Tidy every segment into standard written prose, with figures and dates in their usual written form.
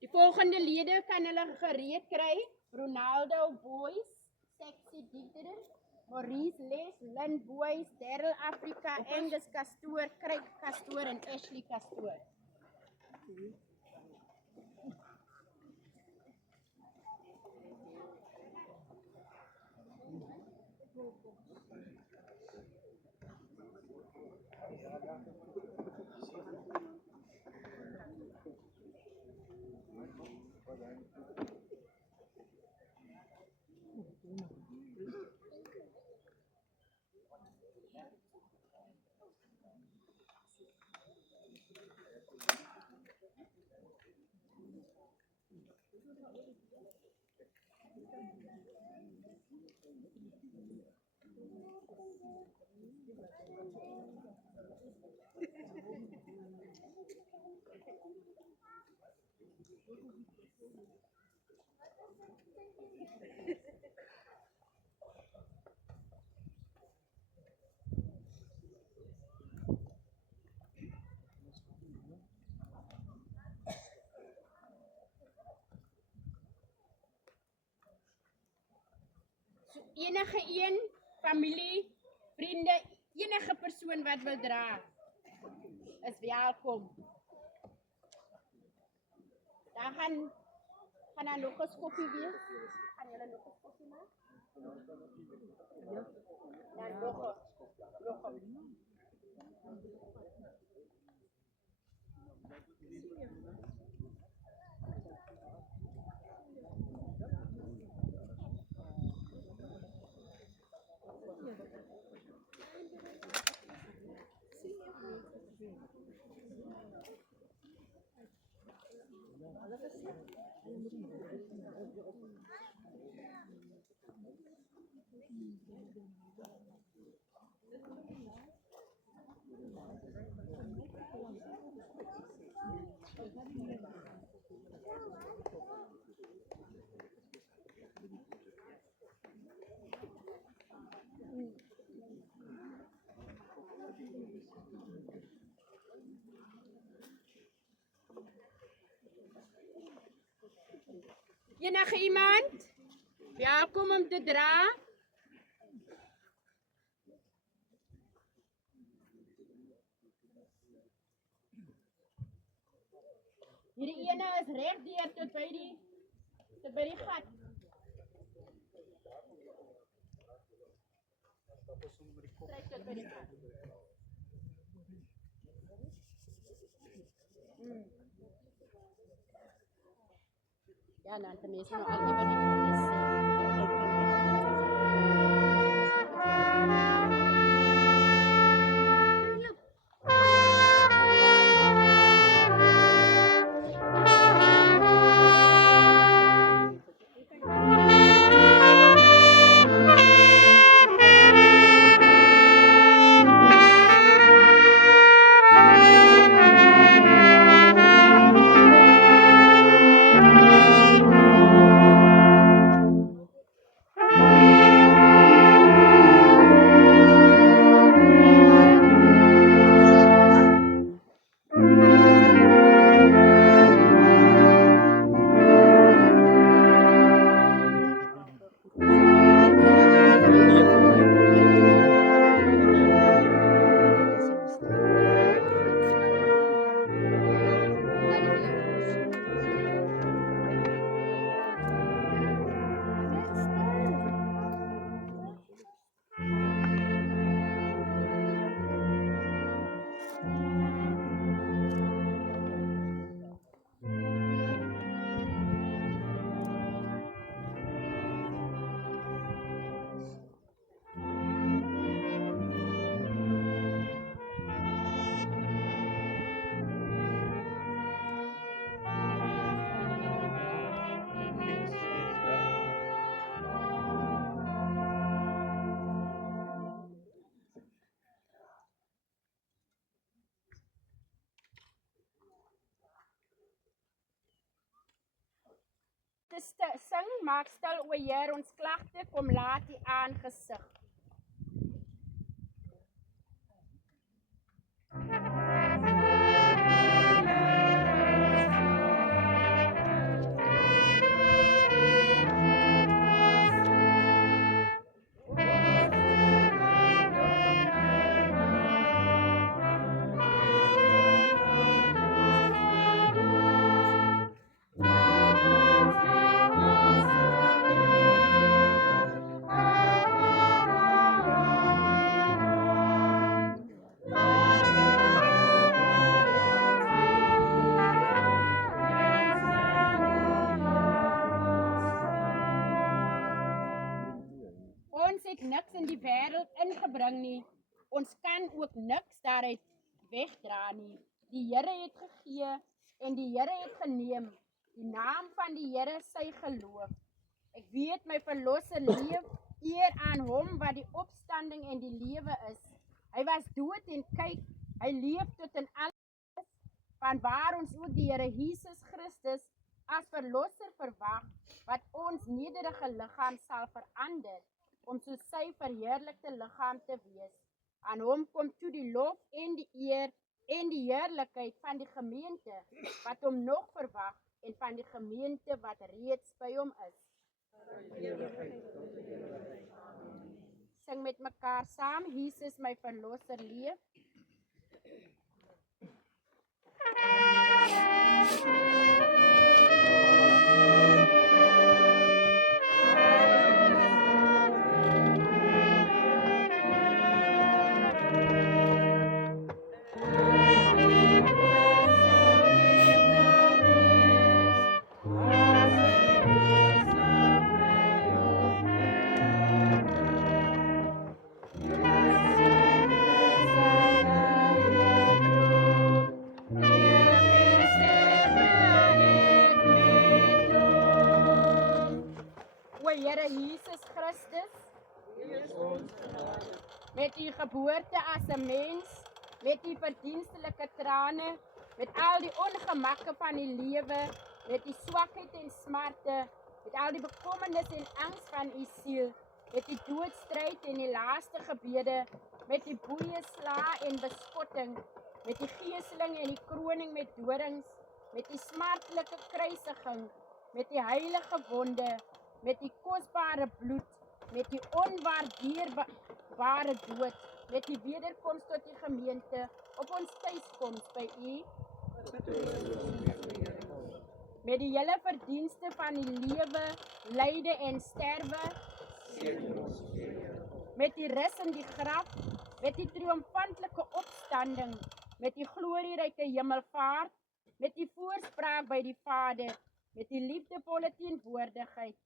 Die volgende lede kan hulle gereed kry. Ronaldo Boys, Sexy Dieter, Maurice Les, Lynn Boys, Daryl Africa, Angus Castoor, Craig Castoor en Ashley Castoor. So enige een, familie, vriende, enige persoon wat wil dra, is welkom. Daar gaan daar nog 'n koffie wees. Gaan julle nog 'n koffie maak? Ja, nog. Enige iemand? Welkom om te dra. Hierdie ene is reg deur tot by die gat. Trek tot by die gat. Ja, dan ten minste nog al iemand die te sing, maak stil o Heer ons klagte, kom laat U aangesig. het niks in die wêreld ingebring nie. Ons kan ook niks daaruit wegdra nie. Die Here het gegee en die Here het geneem. Die naam van die Here sy geloof. Ek weet my verlosser leef, eer aan hom wat die opstanding en die lewe is. Hy was dood en kyk, hy leef tot in alles, vanwaar ons ook die Here Jesus Christus as verlosser verwag, wat ons nederige liggaam sal verander, om so sy verheerlikte liggaam te wees. Aan hom kom toe die lof en die eer en die heerlikheid van die gemeente, wat hom nog verwag, en van die gemeente wat reeds by hom is. Sing met mekaar saam, Jesus my verlosser leef. Here Jesus Christus, met die geboorte as 'n mens, met die verdienstelike trane, met al die ongemakke van die lewe, met die swakheid en smarte, met al die bekommernis en angs van u siel, met die doodstryd en die laaste gebede, met die boeie, sla en bespotting, met die geeseling en die kroning met dorings, met die smartelike kruisiging, met die heilige wonde, met die kosbare bloed, met die onwaardeerbare dood, met die wederkoms tot die gemeente, op ons thuiskoms by u, met die hele verdienste van die lewe, lyde en sterwe, met die rus in die graf, met die triomfantelike opstanding, met die glorieryke hemelvaart, met die voorspraak by die Vader, met die liefdevolle teenwoordigheid,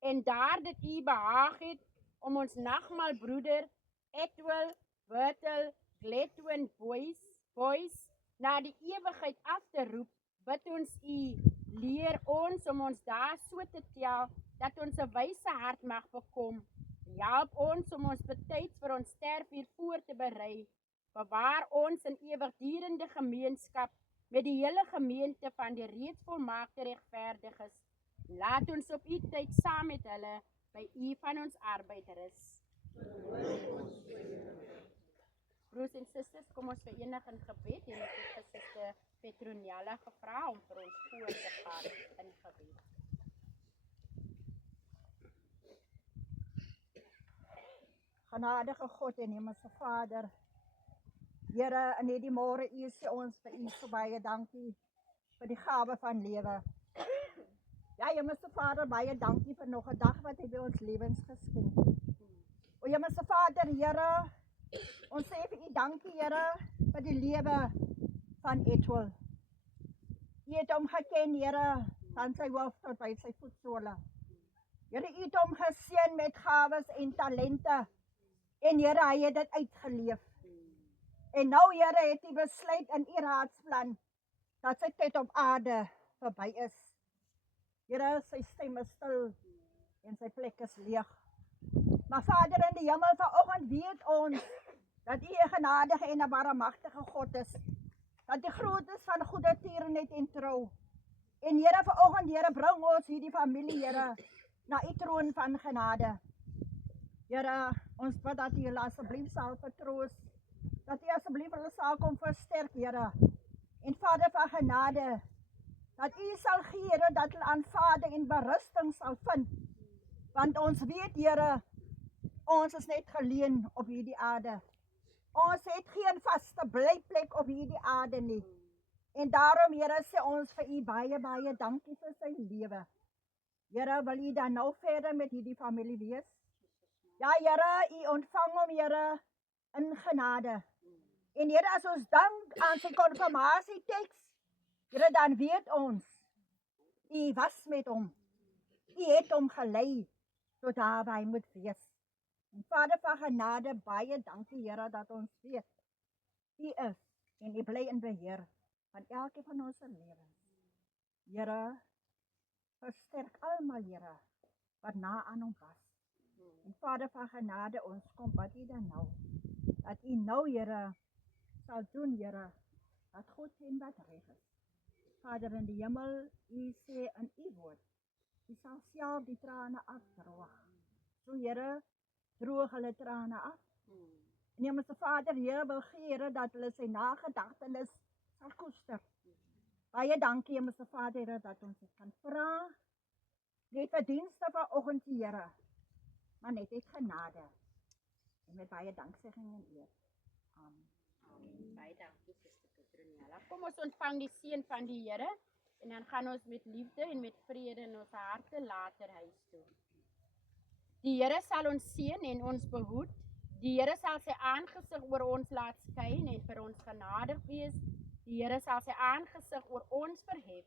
en daar dit u behaag het, om ons nagmaal broeder, Etwel, Bertel, Gletto en Boys, na die ewigheid af te roep, bid ons u, leer ons om ons daar so te tel, dat ons 'n wyse hart mag bekom, en help ons om ons betyds vir ons sterf hier voor te berei, bewaar ons in ewigdurende gemeenskap met die hele gemeente van die reeds volmaakte regverdiges. Laat ons op u tyd saam met hulle by u van ons arbeid rus. Broers en susters, kom ons verenig in gebed en ek het Suster Petronella gevra om vir ons voor te gaan in gebed. Genadige God en Hemelse Vader, Here, in hierdie môre u sê ons vir u so baie dankie vir die gawe van lewe. Ja, Hemelse Vader, baie dankie vir nog 'n dag wat u by ons lewens geskenk het. O Hemelse Vader, Here, ons sê vir u dankie, Here, vir die lewe van Etwel. U het hom geken, Here, van sy hoof tot by sy voetsole. Here, u het hom geseën met gawes en talente. En Here, hy het dit uitgeleef. En nou, Here, het u besluit in u raadsplan dat sy tyd op aarde verby is. Here, sy stem is stil en sy plek is leeg. Maar Vader in die hemel, vanoggend weet ons dat u 'n genadige en 'n barmhartige God is. Dat u groot is van goeie tierenheid en trou. En Here, vanoggend, Here, bring ons hierdie familie, Here, na u troon van genade. Here, ons bid dat u hulle asseblief sal vertroos, dat u asseblief hulle sal kom versterk, Here. En Vader van genade, dat u sal gee, Here, dat hulle aanvaarding en berusting sal vind. Want ons weet, Here, ons is net geleen op hierdie aarde. Ons het geen vaste blyplek op hierdie aarde nie. En daarom, Here, sê ons vir u baie, baie dankie vir sy lewe. Here, wil u dan nou verder met hierdie familie wees? Ja, Here, u ontvang hom, Here, in genade. En Here, as ons dank aan sy konfirmasieteks, Here, dan weet ons, U was met hom. U het hom gelei tot daar waar hy moet wees. En Vader van genade, baie dankie Here dat ons weet, U is en U bly in beheer van elke van ons lewens. Here, versterk almal Here, wat na aan hom was. En Vader van genade, ons kom bid U dan nou, dat U nou Here, sal doen Here, wat goed en wat reg is. Vader in die hemel, U sê in U woord, U sal self die trane afdroog. So Here, droog hulle trane af. En Hemelse Vader, Here wil gee Here dat hulle sy nagedagtenis sal koester. Baie dankie Hemelse Vader, Here, dat ons dit kan vra. Net vir dienste vanoggend, Here, maar net uit genade. En met baie danksegging en eer. Amen. Amen. Baie dankie, Suster Petronella. Kom ons ontvang die seën van die Here en dan gaan ons met liefde en met vrede in ons harte later huis toe. Die Here sal ons seën en ons behoed. Die Here sal sy aangesig oor ons laat skyn en vir ons genadig wees. Die Here sal sy aangesig oor ons verhef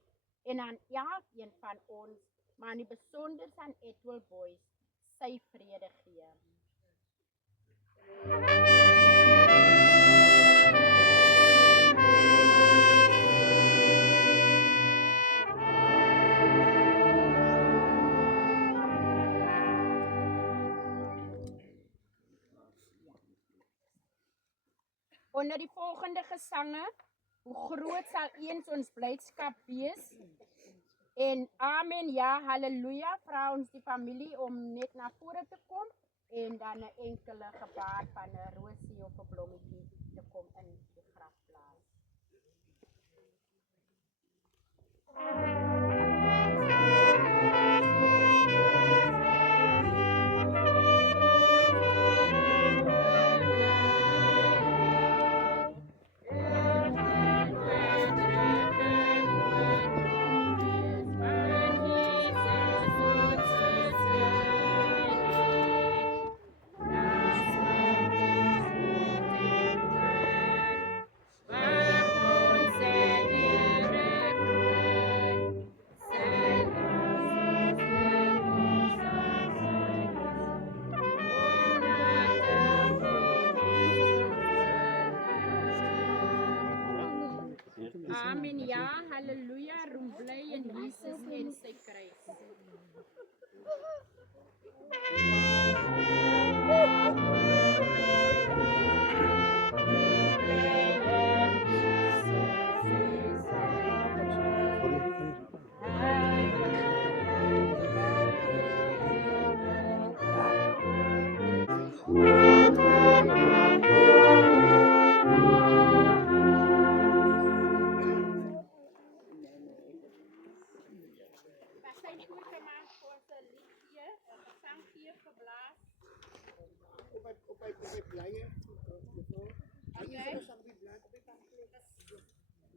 en aan elkeen van ons, maar in die besonder aan Etwell Boys, sy vrede gee. Onder die volgende gesange, hoe groot sal eens ons blydskap wees? En amen, ja, halleluja, vra ons die familie om net na vore te kom en dan 'n enkele gebaar van 'n rosie of 'n blommetjie te kom in die grafplaas. Amen, ja, halleluja, roem bly in Jesus en sy kruis.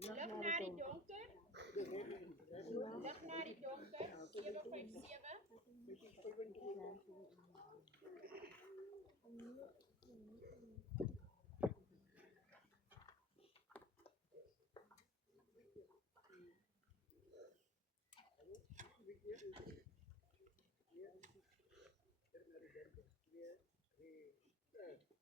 Lig na die donker. Lig na die donker. 757.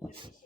Hier is